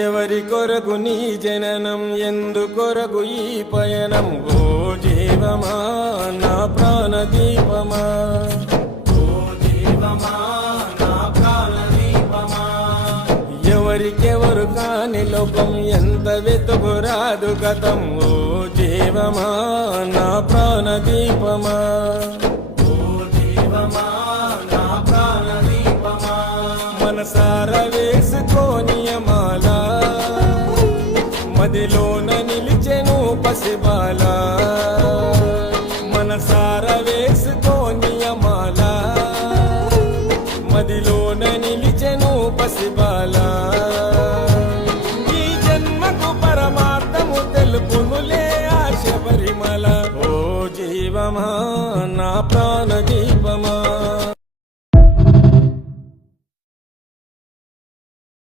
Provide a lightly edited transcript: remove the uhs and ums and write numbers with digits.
ఎవరి కొరకు నీ జననం, ఎందు కొరకు ఈ పయనం? ఓ జీవమా నా ప్రాణ దీపమా, ఓ జీవమా నా ప్రాణ దీపమా. ఎవరికెవరు కాని లోకం, ఎంత వెతుకురాదు గతం. ఓ జీవమా నా ప్రాణ దీపమా, ఓ జీవమా నా ప్రాణ దీపమా. మనసార వేసుకోని మాల, మదిలోన నిలిచెను పసిబాల.